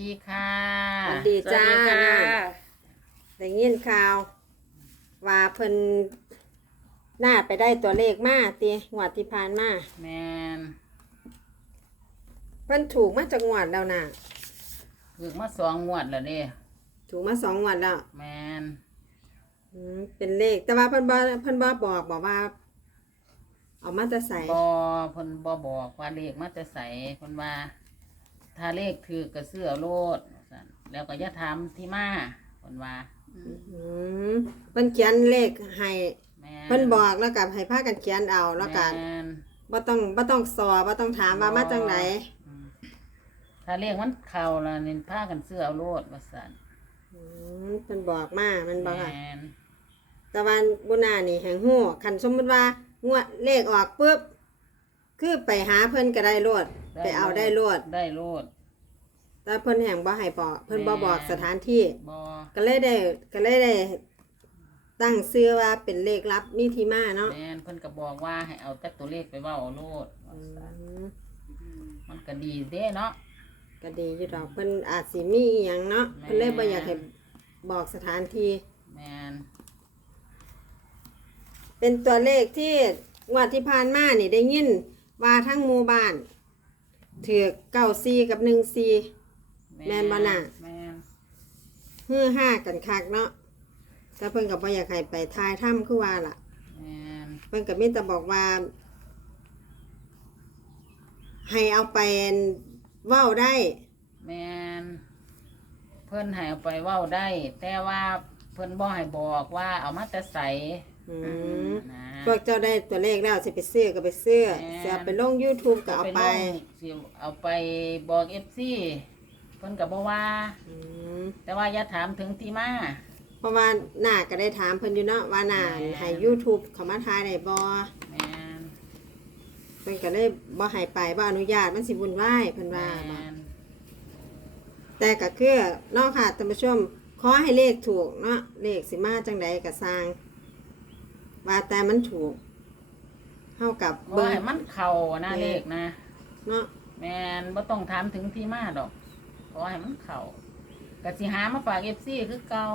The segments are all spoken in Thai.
ดีค่ะสวัสดีจ้า สวัสดีค่ะได้ยินข่าว ว่าเพิ่นน่าไปได้ตัวเลขมาตีงวดที่ผ่านมาแมนเพิ่นถูกมาจากงวดแล้วน่ะถึกมาสองงวดแล้วเด้ถูกมาสองงวดแล้วแมนอืมเป็นเลข แต่ว่าเพิ่นบ่เพิ่นบ่บอกบอกว่า เอามาจะใส่บอเพิ่นบอบอกว่าเลขมาจะใสเพิ่นว่า ถ้าเลขถือกระเสื้อโลดสั่นแล้วก็อย่าถามที่มาเพิ่นว่าอืมเพิ่นเขียนเลขให้แมนเพิ่นบอกแล้วก็ให้พากันเขียนเอาแล้วก็แมนบ่ต้องบ่ต้องสอบบ่ต้องถามว่ามาจากไหนอืมถ้าเลขมันเข่าละเน้นผ้ากันเสื้อเอาโลดว่าสั่นอืมเพิ่นบอกมามันบอกค่ะ แมนแต่วันบุญนานี่แห่งหู้คันสมมติว่างวดเลขออกปุ๊บ คือไปหาเพิ่นก็ได้โลดไปเอาได้โลดได้โลด แต่เพิ่นแห่งบ่ให้บอกเพิ่นบ่แม่บอกสถานที่ บอก็เลยได้ก็เลยได้ ตั้งชื่อว่าเป็นเลขลับมีที่มาเนาะแมนเพิ่นก็บอกว่าให้เอาแต่ตัวเลขไปเว้าเอาโลดว่าอืซั่นมมันก็ดีเด้เนาะ ก็ดีอยู่ดอกเพิ่นอาจสิมีอีหยังเนาะแม่เพิ่นเลยบ่อยากให้บอกสถานที่ แมนเป็นตัวเลขที่งวดที่ผ่านมานี่ได้ยินว่าทั้งหมู่บ้านถือเก้าซีกับหนึ่งซี แม่นบ่น่ะ แมนฮือห้ากันคักเนาะแต่เพิ่นกับบ่อยากให้ไปทายถ้ำคือว่าล่ะ แมนเพิ่นกับมิแต่บอกว่า ให้เอาไปเว้าได้ แมนเพิ่นให้เอาไปเว้าได้ แต่ว่าเพิ่นบ่ให้บอกว่าเอามาแต่ใสอืมนะ พวกเจ้าได้ตัวเลขแล้วสิไปซื้อก็ไปซื้อแม่นสิเอาไปลง YouTube ก็เอาไป ลงสิเอาไปบอก FC เพิ่นก็บ่ว่า อืมแต่ว่าอย่าถามถึงที่มาเพราะว่าหน้าก็ได้ถามเพิ่นอยู่เนาะว่าหน้าแม่นให้ YouTube เขามาทายได้บ่แมนเพิ่นก็เลยบ่ให้ไปบ่อนุญาตมันสิวุ่นวายเพิ่นแมว่าบ่นแต่ก็คือเนาะค่ะท่านผู้ชมขอให้เลขถูกเนาะเลขสิมาจังใดก็สร้าง ว่าแต่มันถูกเท่ากับบ่เบิ้งให้มันเข้านะแม่นเลขนะเนาะแมนบ่ต้องถามถึงที่มาดอกข อให้มันเข้าก็สิหามาฝาก FC คือเก่า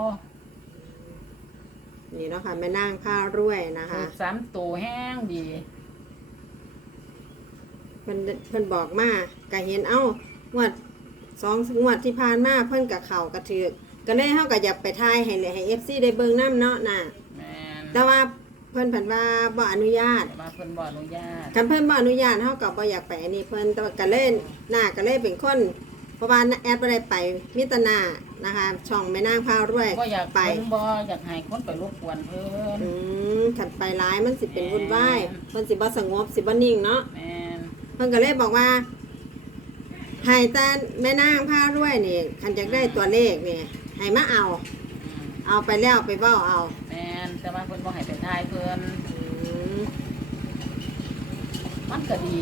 นี่เนาะค่ะแม่นางผ้ารวยนะคะถูกสามตัวแห้งดีเพิ่นเพิ่นบอกมาก็เห็นเอ้างวดสองงวดที่ผ่านมาเพิ่นกับเข่ากระถือกก็เลยเฮาก็อยากไปทายให้เลยให้ FC ได้เบิ่งนํเนาะน่ะแมนแต่ว่าเพิ่นเพิ่นว่าบ่อนุญาตแต่ว่าเพิ่นบ่อนุญาตคันเพิ่นบ่อนุญาตเฮาก็บ่อยากไปอันนี้เพิ่นแต่ว่าก็เล่นหน้าก็เลยเป็นคนเพ ราะว่าแอดบ่ได้ไปมิตรหน้านะคะ ช่องแม่นางพารวยบ่อยากไปเพิ่นบ่อยากให้คนไปรบกวนเพิ่นอืมคันไปร้ายมันสิเป็นวุ่นวายแม่นเพิ่นสิบ่สงบสิบ่นิ่งเนาะแมนเพิ่นก็เลยบอกว่าให้แต่แม่นางพารวยนี่คันอยากได้ตัวเลขนี่ให้มาเอา อืมเอาไปแล้วไปเว้าเอาแมนแต่ว่าเพิ่นบ่ให้ไปทายเพิ่นอืมมันก็ดี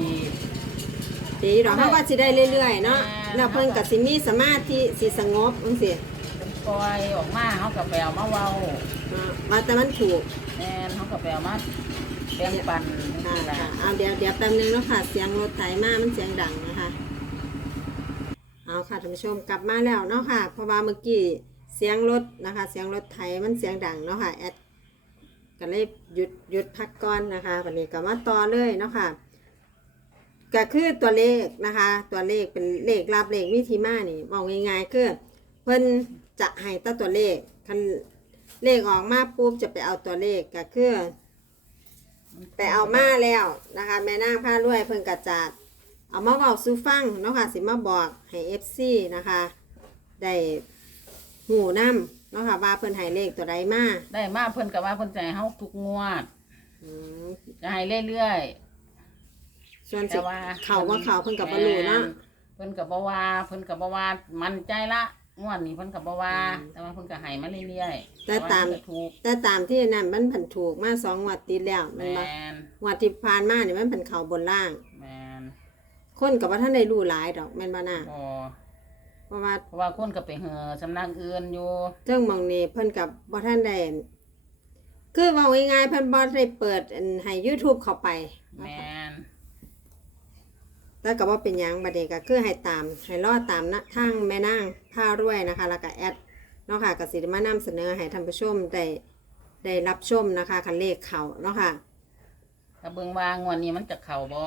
ดีดอกเฮาว่าสิได้เรื่อยๆเนาะแม่นแล้วเพิ่นก็สิมีสมาธิสิสงบจังซี่เพิ่นปล่อยออกมาเฮาก็ไปเอามาเว้าเนาะว่าแต่มันถูกแมนเฮาก็ไปเอามาแบ่งปันจังค่ะซี่ล่ะค่ะเอาเดี๋ยวเดี๋ยวแป๊บนึงเนาะค่ะ เสียงรถไถมามันเสียงดังนะคะ เอาค่ะท่านผู้ชมกลับมาแล้วเนาะค่ะ เพราะว่าเมื่อกี้เสียงรถนะคะ เสียงรถไถมันเสียงดังเนาะค่ะแอดก็เลยหยุดหยุดพักก่อนนะคะวันนี้ก็มาต่อเลยเนาะค่ะ ก็คือตัวเลขนะคะ ตัวเลขเป็นเลขรับเลขวิธีมานี่บอกง่ายๆคือเพิ่นจะให้แตั้ตัวเลขคันเลขออกมาปุ๊บจะไปเอาตัวเลขก็คือไปเอามาแล้วนะคะ แม่นางผ้ารวยเพิ่นกระจัดเอามาบอกซูฟังเนาะค่ะสิมาบอกให้ FC นะคะ ได้หูน้ำเนาะค่ะว่าเพิ่นให้เลขตัวใดมาได้มาเพิ่นก็ว่าเพิ่นจะให้เฮาทุกงวดอืม จะให้เรื่อย ส่วนๆสิแต่ว่าเขาว่าเขาเพิ่นกับบรูเนาะ เพิ่นก็บ่ว่าเพิ่นก็บ่ว่ามั่นใจละงวดนี้เพิ่นก็บ่ว่า อืมแต่ว่าเพิ่นก็ให้มาเรื่อยๆแต่ตาม ว่นก็ถูกแต่ตามที่นั่นมันผันถูกมาสองงวัดติดแล้วแมมันบ่นงวัดที่ผ่านมานี่มันเป็นเขาบนล่าง แมนคนกับว่าท่านได้รู้หลายดอกแม่นบ่น่ะบ่เพราะว่าเพราะว่าคนก็ไปเหือสำนักอื่นอยู่เจ้าหมองนี้เพิ่นกับบ่ท่านได้คือเว่าง่ายๆเพิ่นบ่ได้เปิดอันให้ YouTube เข้าไป แมน แต่ก็บ่เป็นหยังบัดนี้ก็คือให้ตามให้รอตามนะทางแม่นางผ้ารวยนะคะ แล้วก็แอดเนาะค่ะก็สิได้มานำเสนอให้ท่านผู้ชมได้ได้รับชมนะคะคันเลขเขาเนาะค่ะถ้าเบิ่งว่างวดนี้มันจะเข้าบ่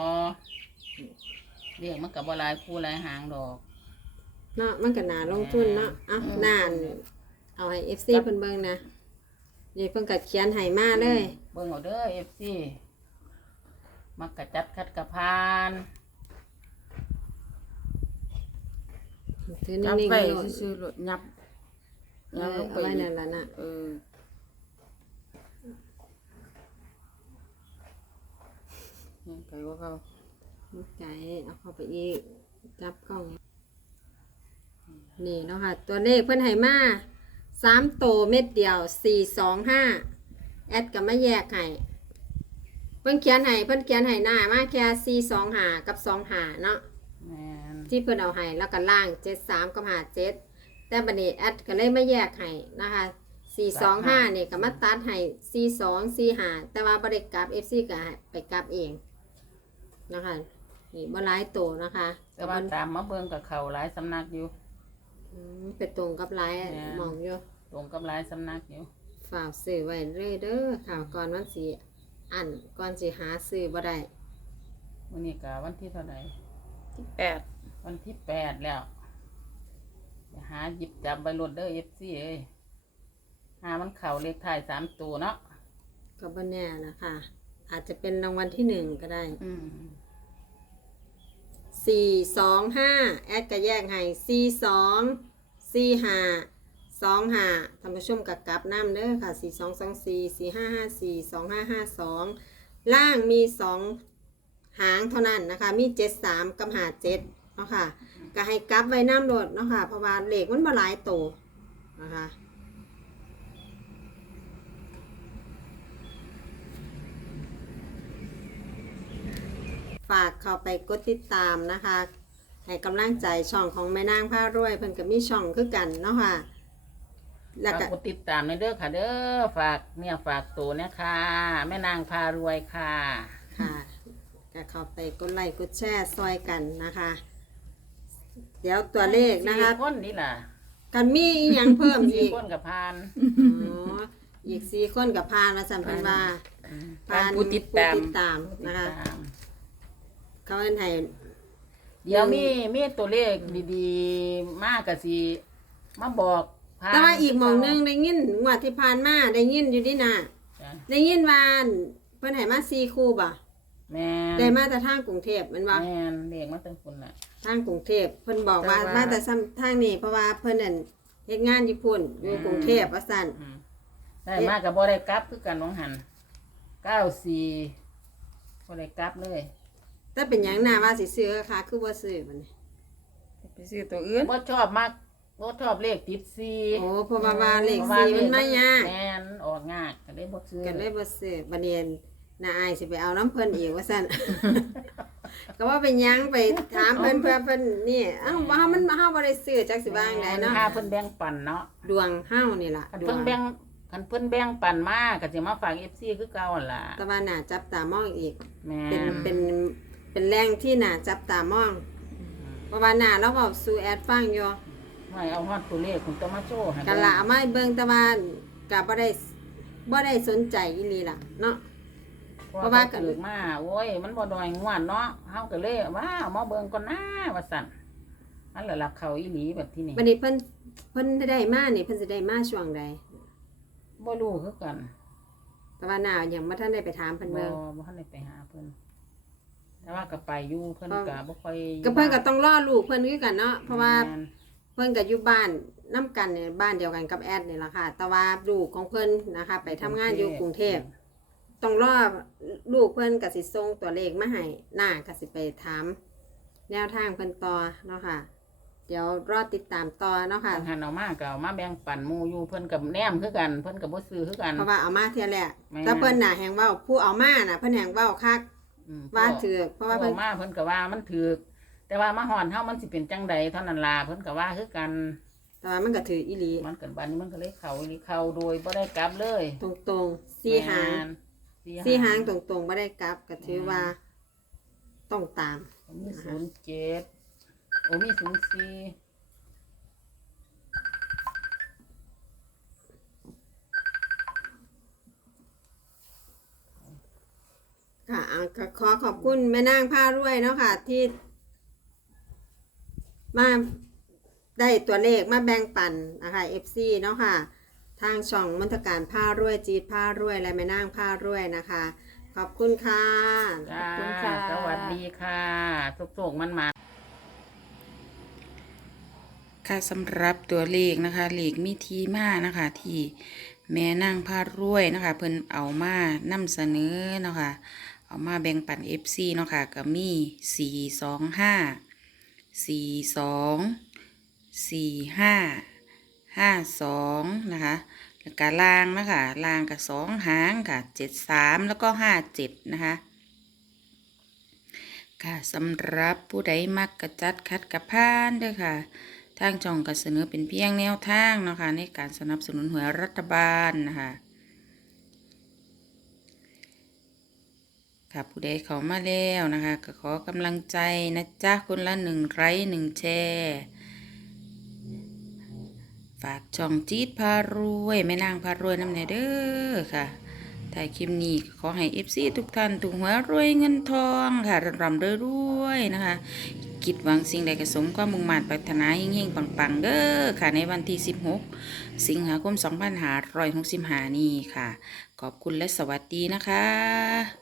เรียกมันก็บ่หลายคู่หลายหางดอกเนาะมันก็น่าลงทุนเนาะเอ้าอืมนานเอาให้ FC เพิ่นเบิ่งนะนี่เพิ่นก็เขียนให้มาเลย เบิ่งเอาเด้อ FC มักกะจัดคัดกะพาน ถือยับนิ่งไปๆโลดซื่อๆรถยับเอยับอลงไปเอาไว้อีนั่กนล่ะน่ะ เออยังไกลกว่าเขาไก่เอาเข้าไปอีก จับกล้อง นี่เนาะค่ะ ตัวเลขเพิ่นให้มาสามโตวเม็ดเดียวสี่สองห้าแอดก็มาแยกให้เพิ่นเขียนให้เพิ่นเขียนให้หน้ามาแค่สี่สองหากับสองหาเนาะแม่น ที่เพิ่นเอาให้แล้วก็ล่างเจ็ดสามกับหาเจ็ดแต่บัดนี้แอดก็เลยมาแยกให้นะคะสี่สองห้าเนี่ยก็มาตัดให้สี่สองสี่หาแต่ว่าบริกลับเอฟซีก็ให้ไปกลับเองนะคะนี่บ่หลายโตนะคะ แต่ว่าตามมาเบิ่งกับเขาหลายสำนักอยู่อืมไปตรงกับหลายแม่นหมองอยู่ตรงกับหลายสำนักอยู่ฝากซื้อไว้เรื่อยเด้อข่าวก่อนวันสีอันก่อนสิหาซื้อบ่ได้วันนี้ก็วันที่เท่าไหร่ที่แปด วันที่แปดแล้วไปหาหยิบจับใบรถเด้อ FC เอ้ยหามันเข่าเลขท้ายสามตัวเนาะก็บ่แน่นะคะ อาจจะเป็นรางวัลที่หนึ่งก็ได้อืมสี่สองห้าแอดก็แยกให้สี่สองสี่ห้าสองห้าท่านผู้ชมกับกลับน้ำเด้อค่ะสี่สองสองสี่สี่ห้าห้าสี่สองห้าห้าสองล่างมีสองหางเท่านั้นนะคะ มีเจ็ดสามกับหาเจ็ด เนาะค่ะก็ให้กลับไว้น้ำรดเนาะค่ะเพราะว่าเหล็กมันมาหลายโตวนะคะฝากเข้าไปกดติดตามนะคะให้กำลังใจช่องของแม่นางผ้ารวยเพิ่นก็มีช่องคือกันเนาะค่ะ แล้วฝากก็กดติดตามในอยเด้อค่ะ เด้อฝากเนี่ยฝากตัวเนี่ยค่ะ แม่นางพารวยค่ะ ค่ะก็เข้าไปกดไลค์กดแชร์ซอยกันนะคะ เดี๋ยวตัวเลขนะคะสี่คนนี่ล่ะกันมีอีหยังเพิ่มสี่อีกคนกับพานอ๋ออีกสี่คนกับพานมาสัมพันธ์ว่าทางผู้ติดตามผู้ติดตามนะคะติดตามเขาเอิ้นให้เดี๋ยวมีมีตัวเลขดีๆ มากกับสีมาบอกพนแต่ว่าอีกหมองหนึงได้ยินงวดที่ผ่านมาได้ยินอยู่ดิน่ะจ้ะได้ยินว่าเพิ่นให้มาสี่คู่บ่ แม่นได้มาแต่ทางกรุงเทพแมันว่าแม่นเลขมาตั้งคนละทางกรุงเทพเพิ่นบอกว่าแต่ว่ามาแต่ซ้ำทางนี้เพราะว่าเพิ่นนั่นเฮ็ดงานญี่ปุ่นอยู่กรุงเทพว่าซั่นอืมได้มากกับบ่ได้กลับคือกันน้องหันเก้าสี่บ่ได้กลับเลยแต่เป็นหยังหน้าว่าสิซื้อค่ะคือบ่ซื้อบัดนี้ไปซื้อตัวอื่นบ่ชอบมากบ่ชอบเลขติดสี่โอ้เพราะว่าว่าเลขพระว่สี่มันมายาก แม่นออกงากก็เลยบ่ซื้อ ก็เลยบ่ซื้อบัดนี้ น้าอายสิไปเอาน้ำเพิ่นอีกว่าซั่น ก็ว่าเป็นหยังไปถามเพิ่นเพื่อเพิ่นนี่เอ้าว่ามันเฮาบ่ได้ซื้อจักสิว่าจังไดเนาะค่าเพิ่นแบ่งปันเนาะดวงเฮานี่ล่ะคันดวเพิ่งนแบ่งคันเพิ่นแบ่งปันมาก็สิมาฝาก FC คือเก่าหั่นล่ะแต่ว่าน่าจับตามองอีก แม่เป็นนเป็นเป็นแรงที่น่าจับตามองเพราะว่าน่าเราเว้าสู่แอดฟังอยู่ ไม่เอาฮอดตัวเลขคุณต้องมาโชว์ให้กันละเอามาให้เบิ่งแต่ว่าก็บ่ได้บ่ได้สนใจอีหลีล่ะเนาะ เพราะเพราะว่าว่าเกิดมาโอ้ย มันบ่ดอยงวนเนาะเฮาก็เลยว่าเอามาเบิ่งก่อนนะว่าซั่นอันละลักเขาอีหลีแบบที่นี่บัดนี้เพิ่นเพิ่นได้มานี่เพิ่นสิได้มาช่วงใดบ่รู้คือกันแต่ว่าน่ายังบ่ทันได้ไปถามเพิ่นบ่เบิ่ง บ่ทันได้ไปหาเพิ่นแต่ว่าก็ไปอยู่เพิ่นเพราะก็บ่ค่อยก็เพิ่นก็ต้องรอลูกเพิ่นคือกันเนาะเพราะว่า แม่นเพิ่นก็อยู่บ้านนํกันเนี่ยบ้านเดียวกันกับแอดนี่ล่ะค่ะ แต่ว่าลูกของเพิ่นนะคะ ไปทำงานอยู่กรุงเทพ ต้องรอลูกเพิ่นก็สิส่งตัวเลขมาให้หน้าก็สิไปถามแนวทางเพิ่นต่อเนาะค่ะ เดี๋ยวรอติดตามต่อเนาะค่ะทางหันเอามาก็เอามาแบ่งปันหมู่อยู่เพิ่นก็แนมคือกัน เพิ่นก็บ่ซื้อคือกัน เพราะว่าเอามาเท่าแรกแม่น แต่เพิ่นน่ะแฮงเว้าผู้เอามาน่ะเพิ่นแฮงเว้าคักอืมว่าถือกเพราะว่าเพิ่เพิ่นนมาเพิ่นก็ว่ามันถูกแต่ว่ามาฮอดเฮามันสิเป็นจังใดเท่านั้นล่ะเพิ่นก็ว่าคือกัน แต่ว่ามันก็ถืออีหลีมันกันบัดนี้มันก็เลยเข้าอีหลีเข้าโดยบ่ได้กลับเลยตรงๆสี่หางแม่น สี่หางตรงๆบ่ได้กลับก็ถือว่าตต้องตามมีศูนย์เจ็ดโอ้มีศูนย์สี่ค่ะอ่าก็ขอขอบคุณแม่นางผ้ารวยเนาะค่ะ ที่มาได้ตัวเลขมาแบ่งปันนะคะ FC เนาะค่ะ ทางช่องมนตการผ้ารวยจีดผ้ารวยและแม่นางผ้ารวยนะคะ ขอบคุณค่ะจ้าขอบคุณค่ะ สวัสดีค่ะสุกๆมันมา ค่ะสำหรับตัวเลขนะคะเลขมีทีมานะคะที่แม่นั่งพารวยนะคะ เพิ่นเอามานำเสนอเนาะคะเอามาแบ่งปัน FC เนาะค่ะก็มีสี่สองห้าสี่สองสี่ห้าห้าสองนะคะ แล้วก็ล่างนะคะล่างกับสองหางค่ะเจ็ดสามแล้วก็ห้าเจ็ดนะคะค่ะสำหรับผู้ใดมักกระจัดคัดกระพานด้อค่ะ ทางจองก็เสนอเป็นเพียงแนวทางเนาะคะในการสนับสนุนหวยรัฐบาลนะคะค่ะผู้ใดเขามาแล้วนะคะ ก็ขอกำลังใจนะจ๊ะคนละหนึ่งไลค์หนึ่งแชร์ ฝากช่องจี๊ดพารวยแม่นางพารวยน้ำเนเด้อค่ะถ่ายคลิปนี้ขอให้เอฟซีทุกท่านถูกหวยรวยเงินทองค่ะร่ำรวยๆนะคะคิดหวังสิ่งใดก็สมความมุ่งมั่นปรารถนายิ่งยิ่งๆปังๆเด้อค่ะในวันที่ 16 สิงหาคม 2565 นี้ค่ะ ขอบคุณและสวัสดีนะคะ